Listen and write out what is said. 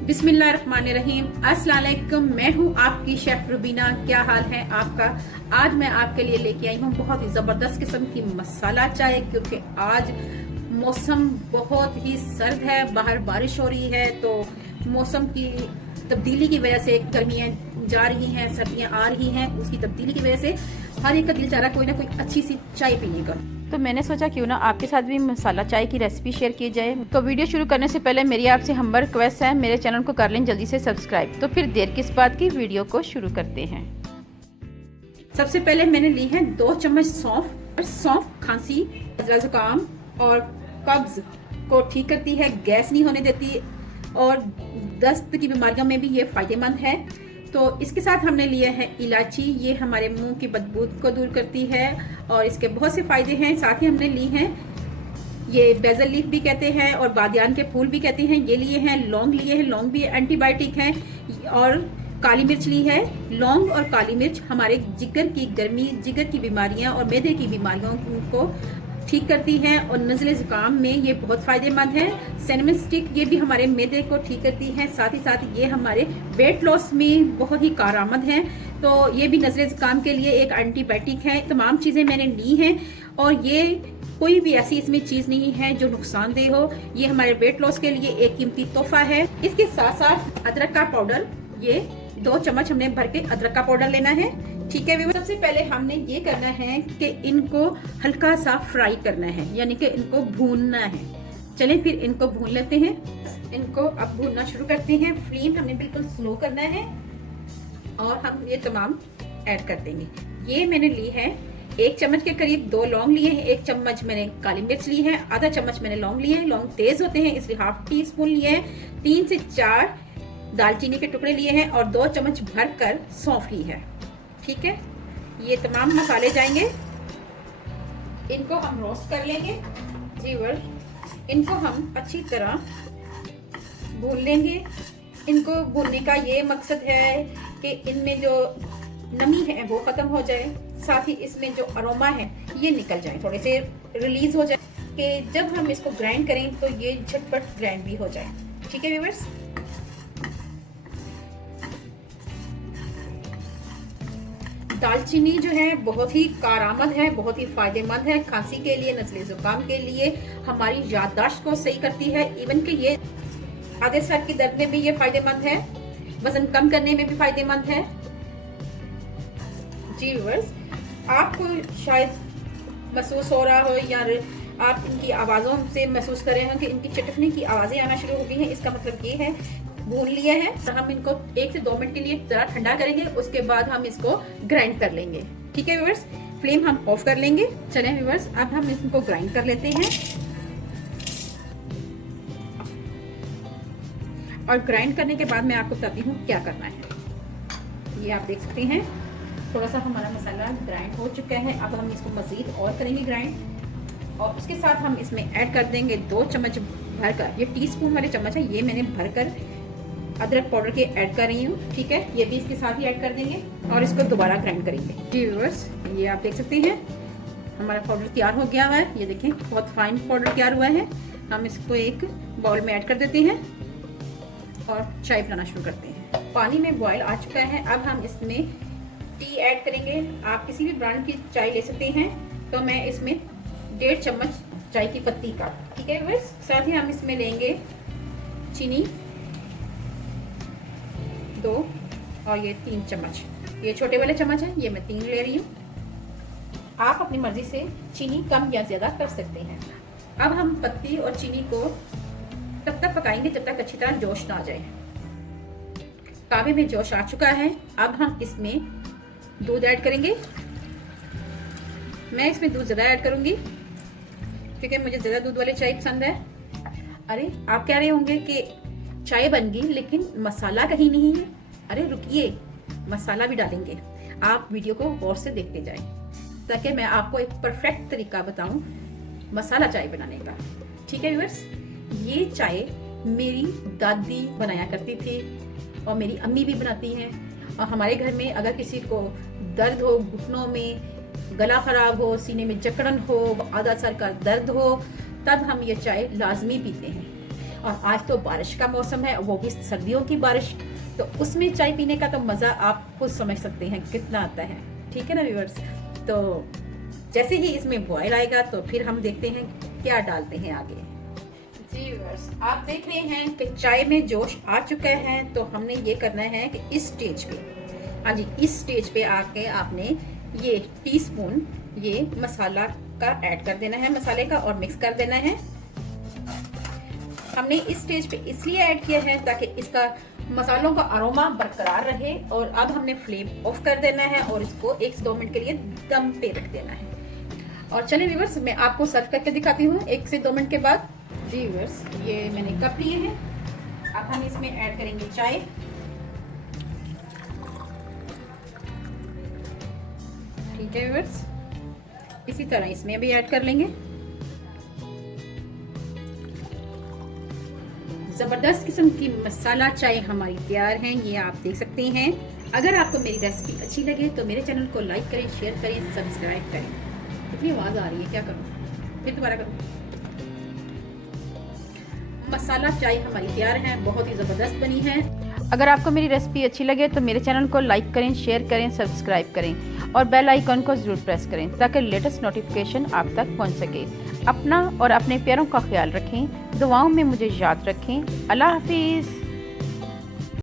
बिस्मिल्लाहिर्रहमानिर्रहीम। अस्सलाम वालेकुम। मैं हूँ आपकी शेफ रुबीना। क्या हाल है आपका? आज मैं आपके लिए लेके आई हूँ बहुत ही जबरदस्त किस्म की मसाला चाय, क्योंकि आज मौसम बहुत ही सर्द है, बाहर बारिश हो रही है। तो मौसम की तब्दीली की वजह से गर्मियाँ जा रही हैं, सर्दियाँ आ रही हैं। उसकी तब्दीली की वजह से हर एक का दिल चाह रहा है कोई ना कोई अच्छी सी चाय पीने का। तो मैंने सोचा क्यों ना आपके साथ भी मसाला चाय की रेसिपी शेयर की जाए। तो वीडियो शुरू करने से पहले मेरी आपसे हम्बर रिक्वेस्ट है, मेरे चैनल को कर लें जल्दी से सब्सक्राइब। तो फिर देर किस बात की, वीडियो को शुरू करते हैं। सबसे पहले मैंने ली है 2 चम्मच सौंफ। सौंफ खांसी, जुकाम और कब्ज को ठीक करती है, गैस नहीं होने देती और दस्त की बीमारियों में भी ये फायदेमंद है। तो इसके साथ हमने लिया है इलायची। ये हमारे मुंह की बदबू को दूर करती है और इसके बहुत से फायदे हैं। साथ ही हमने ली हैं ये बेजल लीफ भी कहते हैं और बादियान के फूल भी कहते हैं, ये लिए हैं। लौंग लिए हैं, लौंग भी एंटीबायोटिक है। और काली मिर्च ली है। लौंग और काली मिर्च हमारे जिगर की गर्मी, जिगर की बीमारियां और मैदे की बीमारियों को ठीक करती हैं और नज़ले ज़ुकाम में ये बहुत फ़ायदेमंद है। सिनेमन स्टिक ये भी हमारे मैदे को ठीक करती है। साथ ही साथ ये हमारे वेट लॉस में बहुत ही कारआमद है। तो ये भी नज़ले ज़ुकाम के लिए एक एंटीबायोटिक है। तमाम चीज़ें मैंने ली हैं और ये कोई भी ऐसी इसमें चीज़ नहीं है जो नुकसानदेह हो। ये हमारे वेट लॉस के लिए एक कीमती तोहफा है। इसके साथ साथ अदरक का पाउडर, ये 2 चम्मच हमने भर के अदरक का पाउडर लेना है। ठीक है। सबसे पहले हमने ये करना है कि इनको हल्का सा फ्राई करना है, यानी कि इनको भूनना है। चलें फिर इनको भून लेते हैं। इनको अब भूनना शुरू करते हैं। फ्लेम हमने बिल्कुल स्लो करना है और हम ये तमाम ऐड कर देंगे। ये मैंने ली है 1 चम्मच के करीब 2 लौंग लिए हैं। 1 चम्मच मैंने काली मिर्च ली है। आधा चम्मच मैंने लौंग लिए हैं। लौंग तेज होते हैं इसलिए ½ टीस्पून लिए हैं। 3 से 4 दालचीनी के टुकड़े लिए हैं और 2 चम्मच भर कर सौंफ ली है। ठीक है। ये तमाम मसाले जाएंगे, इनको हम रोस्ट कर लेंगे। जीवर इनको हम अच्छी तरह भून लेंगे। इनको भूनने का ये मकसद है कि इनमें जो नमी है वो खत्म हो जाए, साथ ही इसमें जो अरोमा है ये निकल जाए, थोड़े से रिलीज हो जाए, कि जब हम इसको ग्राइंड करें तो ये झटपट ग्राइंड भी हो जाए। ठीक है व्यूअर्स। दालचीनी जो है बहुत ही कारआमद है, बहुत ही फायदेमंद है। खांसी के लिए, नज़ले ज़ुकाम के लिए, हमारी याददाश्त को सही करती है। इवन कि ये आधे सर की दर्द में भी ये फायदेमंद है, वजन कम करने में भी फायदेमंद है। जी व्यूअर्स, आपको शायद महसूस हो रहा हो या आप इनकी आवाज़ों से महसूस कर रहे हो कि इनकी चटकने की आवाज़ें आना शुरू हो गई हैं। इसका मतलब ये है भून लिया है। तो हम इनको 1 से 2 मिनट के लिए जरा ठंडा करेंगे, उसके बाद हम इसको ग्राइंड कर लेंगे। ठीक है व्यूअर्स। फ्लेम हम ऑफ कर लेंगे। चलें व्यूअर्स, अब हम इसको ग्राइंड कर लेते हैं। और ग्राइंड करने के बाद मैं आपको बताती हूँ क्या करना है। ये आप देख सकते हैं थोड़ा सा हमारा मसाला ग्राइंड हो चुका है। अब हम इसको मजीद और करेंगे ग्राइंड और उसके साथ हम इसमें ऐड कर देंगे 2 चम्मच भरकर, ये टीस्पून वाले चम्मच है, ये मैंने भरकर अदरक पाउडर के ऐड कर रही हूँ। ठीक है। ये भी इसके साथ ही ऐड कर देंगे और इसको दोबारा ग्राइंड करेंगे। जी व्यूअर्स, ये आप देख सकते हैं हमारा पाउडर तैयार हो गया हुआ है। ये देखें बहुत फाइन पाउडर तैयार हुआ है। हम इसको एक बाउल में ऐड कर देते हैं और चाय बनाना शुरू करते हैं। पानी में बॉयल आ चुका है। अब हम इसमें टी ऐड करेंगे। आप किसी भी ब्रांड की चाय ले सकते हैं। तो मैं इसमें 1.5 चम्मच चाय की पत्ती का। ठीक है व्यूअर्स। साथ ही हम इसमें लेंगे चीनी 2 और ये 3 चम्मच, ये छोटे वाले चम्मच है, ये मैं 3 ले रही हूँ। आप अपनी मर्जी से चीनी कम या ज्यादा कर सकते हैं। अब हम पत्ती और चीनी को तब तक पकाएंगे जब तक अच्छी तरह जोश ना आ जाए। कावे में जोश आ चुका है। अब हम इसमें दूध ऐड करेंगे। मैं इसमें दूध ज्यादा ऐड करूंगी क्योंकि मुझे ज्यादा दूध वाली चाय पसंद है। अरे आप कह रहे होंगे कि चाय बन गई लेकिन मसाला कहीं नहीं है। अरे रुकिए, मसाला भी डालेंगे। आप वीडियो को गौर से देखते जाएं ताकि मैं आपको एक परफेक्ट तरीका बताऊं मसाला चाय बनाने का। ठीक है व्यूअर्स। ये चाय मेरी दादी बनाया करती थी और मेरी अम्मी भी बनाती हैं। और हमारे घर में अगर किसी को दर्द हो, घुटनों में, गला खराब हो, सीने में जकड़न हो, आधा सर का दर्द हो, तब हम ये चाय लाजमी पीते हैं। और आज तो बारिश का मौसम है, वो भी सर्दियों की बारिश, तो उसमें चाय पीने का तो मज़ा आप खुद समझ सकते हैं कितना आता है। ठीक है ना व्यूअर्स। तो जैसे ही इसमें बॉयल आएगा तो फिर हम देखते हैं क्या डालते हैं आगे। जी व्यूअर्स, आप देख रहे हैं कि चाय में जोश आ चुका है, तो हमने ये करना है कि इस स्टेज पे, हाँ जी, इस स्टेज पे आके आपने ये टीस्पून ये मसाला का ऐड कर देना है, मसाले का, और मिक्स कर देना है। हमने इस स्टेज पे इसलिए ऐड किया है ताकि इसका मसालों का अरोमा बरकरार रहे। और अब हमने फ्लेम ऑफ कर देना है और इसको 1 से 2 मिनट के लिए दम पे रख देना है। और चलिए व्यूअर्स, मैं आपको सर्व करके दिखाती हूँ 1 से 2 मिनट के बाद। जी व्यूअर्स, ये मैंने कप लिए हैं, अब हम इसमें ऐड करेंगे चाय। ठीक है व्यूअर्स, इसी तरह इसमें भी ऐड कर लेंगे। जबरदस्त किस्म की मसाला चाय हमारी तैयार है, ये आप देख सकते हैं। अगर आपको मेरी रेसिपी अच्छी लगे तो मेरे चैनल को लाइक करें, शेयर करें, सब्सक्राइब करें। इतनी आवाज आ रही है, क्या करूं, फिर दोबारा करूं। मसाला चाय हमारी तैयार है, बहुत ही जबरदस्त बनी है। अगर आपको मेरी रेसिपी अच्छी लगे तो मेरे चैनल को लाइक करें, शेयर करें, सब्सक्राइब करें और बेल आइकन को जरूर प्रेस करें ताकि लेटेस्ट नोटिफिकेशन आप तक पहुंच सके। अपना और अपने प्यारों का ख्याल रखें, दुआओं में मुझे याद रखें। अल्लाह हाफिज़।